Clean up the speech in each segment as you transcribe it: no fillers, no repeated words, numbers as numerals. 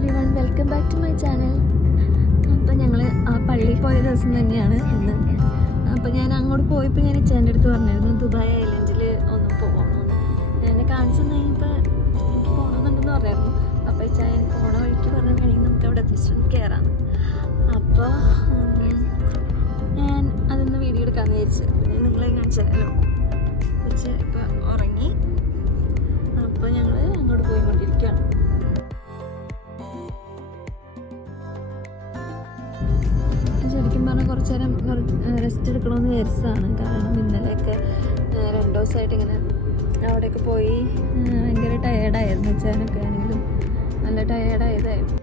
Everyone, welcome back to my channel. അപ്പോൾ ഞങ്ങൾ ആ പള്ളിയിൽ പോയ ദിവസം തന്നെയാണ് ഇന്ന്. അപ്പോൾ ഞാൻ അങ്ങോട്ട് പോയപ്പോൾ ഞാൻ ഇച്ചാൻ്റെ അടുത്ത് പറഞ്ഞിരുന്നു ദുബായ് ഐലൻഡിൽ ഒന്ന് പോകണമെന്ന്. എന്നെ കാണിച്ചു കഴിഞ്ഞപ്പോൾ എനിക്ക് പോകണമെന്നുണ്ടെന്ന് പറയായിരുന്നു. അപ്പോൾ ഇച്ചാൻ പോണ വഴിക്ക് പറഞ്ഞ വേണമെങ്കിൽ നമുക്ക് അവിടെ ജസ്റ്റ് ഒന്ന് കയറാം. അപ്പോൾ ഞാൻ അതൊന്ന് വീഡിയോ എടുക്കാമെന്ന് വിചാരിച്ചു. ഞാൻ നിങ്ങളെ കാണിച്ചാലോ. ഉച്ച ഇപ്പോൾ ഉറങ്ങി. അപ്പോൾ ഞങ്ങൾ അങ്ങോട്ട് പോയിക്കൊണ്ടിരിക്കുകയാണ്. ശരിക്കും പറഞ്ഞാൽ കുറച്ച് നേരം റെസ്റ്റ് എടുക്കണമെന്ന് വിചാരിച്ചതാണ്. കാരണം ഇന്നലെയൊക്കെ 2 ദിവസമായിട്ട് ഇങ്ങനെ അവിടെയൊക്കെ പോയി ഭയങ്കര ടയേർഡായിരുന്നു. വെച്ചാനൊക്കെ ആണെങ്കിലും നല്ല ടയേർഡായതായിരുന്നു.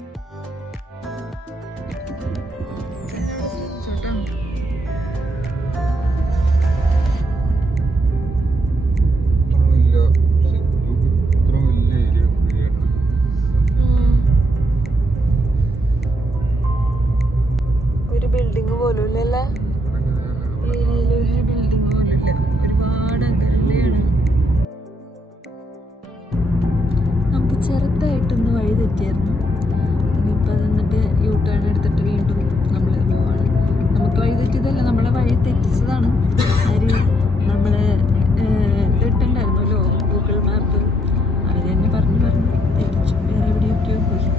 ബിൽഡിങ് പോലും ഇല്ലല്ലേ, ഏരിയയിലൊരു ബിൽഡിങ് പോലും ഇല്ല. ഒരുപാട് അകലെയാണ്. നമുക്ക് ചെറുതായിട്ടൊന്ന് വഴി തെറ്റിയായിരുന്നു. ഇനിയിപ്പോൾ അത് എന്നിട്ട് യൂ ടേൺ എടുത്തിട്ട് വീണ്ടും നമ്മൾ പോവാണ്. നമുക്ക് വഴി തെറ്റിയതല്ല, നമ്മളെ വഴി തെറ്റിച്ചതാണ്. ആര് നമ്മളെ ഇട്ടുണ്ടായിരുന്നല്ലോ ഗൂഗിൾ മാപ്പ്, അവർ തന്നെ പറഞ്ഞു തെറ്റിച്ചു. വേറെ എവിടെയൊക്കെയോ പോയി.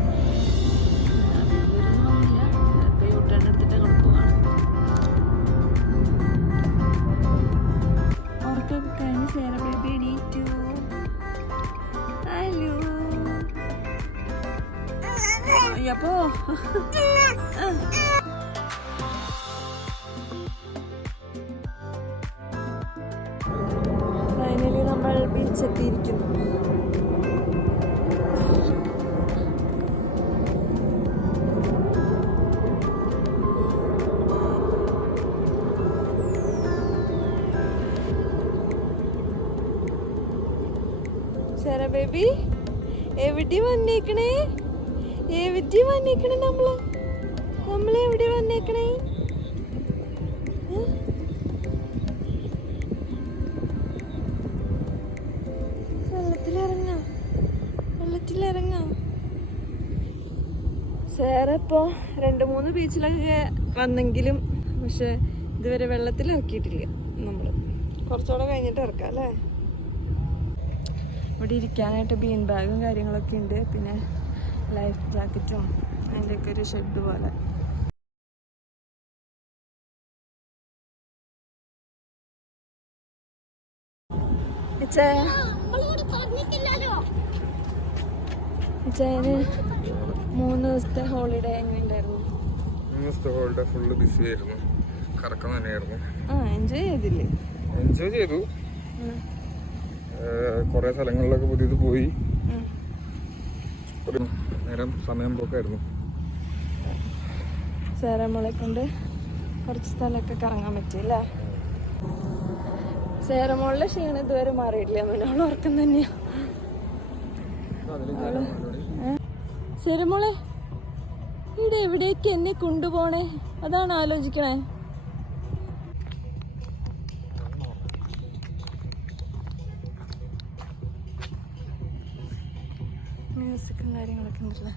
അപ്പോ ഫൈനലി നമ്മൾ ബീച്ചെത്തിയിരിക്കുന്നു. സാറ ബേബി എവിടെ വന്നേക്കണേ? എവിടെ വന്നേക്കണേ? നമ്മളെവിടെ വന്നേക്കണേ? വെള്ളത്തിലിറങ്ങാം. സാറ് ഇപ്പോൾ 2-3 ബീച്ചിലൊക്കെ വന്നെങ്കിലും പക്ഷെ ഇതുവരെ വെള്ളത്തിൽ ഇറക്കിയിട്ടില്ല. നമ്മൾ കുറച്ചുകൂടെ കഴിഞ്ഞിട്ട് ഇറക്കാം അല്ലേ. ഇവിടെ ഇരിക്കാനായിട്ട് ബീൻ ബാഗും കാര്യങ്ങളൊക്കെ ഉണ്ട്. പിന്നെ ലൈഫ് ജാക്കറ്റും അതിൻ്റെയൊക്കെ ഒരു ഷെഡ് പോലെ. ഇച്ചാന് 3 ദിവസത്തെ ഹോളിഡേ എങ്ങനെയുണ്ടായിരുന്നു? 3 ദിവസത്തെ ഹോളിഡേ ഫുള്ള് ബിസി ആയിരുന്നു. കറക്കം തന്നെയായിരുന്നു. എൻജോയ് ചെയ്തില്ലേ? എൻജോയ് ചെയ്തു. കുറേ സ്ഥലങ്ങളിലൊക്കെ പുതിയത് പോയി. നേരം സമയം പോക്കായിരുന്നു. സേറമോളെ കൊണ്ട് കുറച്ച് സ്ഥലമൊക്കെ കറങ്ങാൻ പറ്റിയല്ലേ. സേറമോളിലെ ക്ഷീണം ഇതുവരെ മാറിയിട്ടില്ല. അവനോളം ഉറക്കം തന്നെയാ. സേറമോളെ ഇവിടെ എവിടേക്ക് എന്നെ കൊണ്ടുപോണേ? അതാണ് ആലോചിക്കണേ. മ്യൂസിക്കും കാര്യങ്ങളൊക്കെ ഉണ്ടല്ലേ.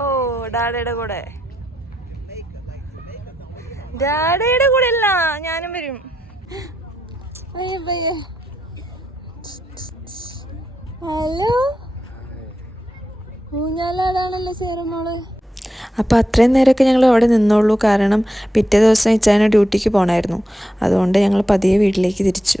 ഓ ഡാഡയുടെ കൂടെ അല്ല, ഞാനും വരും. ഹലോ, ഊഞ്ഞാലാടാണല്ലോ സേറമോള്. അപ്പോൾ അത്രയും നേരമൊക്കെ ഞങ്ങൾ അവിടെ നിന്നോളൂ. കാരണം പിറ്റേ ദിവസം ഇച്ചാന് ഡ്യൂട്ടിക്ക് പോകണമായിരുന്നു. അതുകൊണ്ട് ഞങ്ങൾ പതിയെ വീട്ടിലേക്ക് തിരിച്ചു.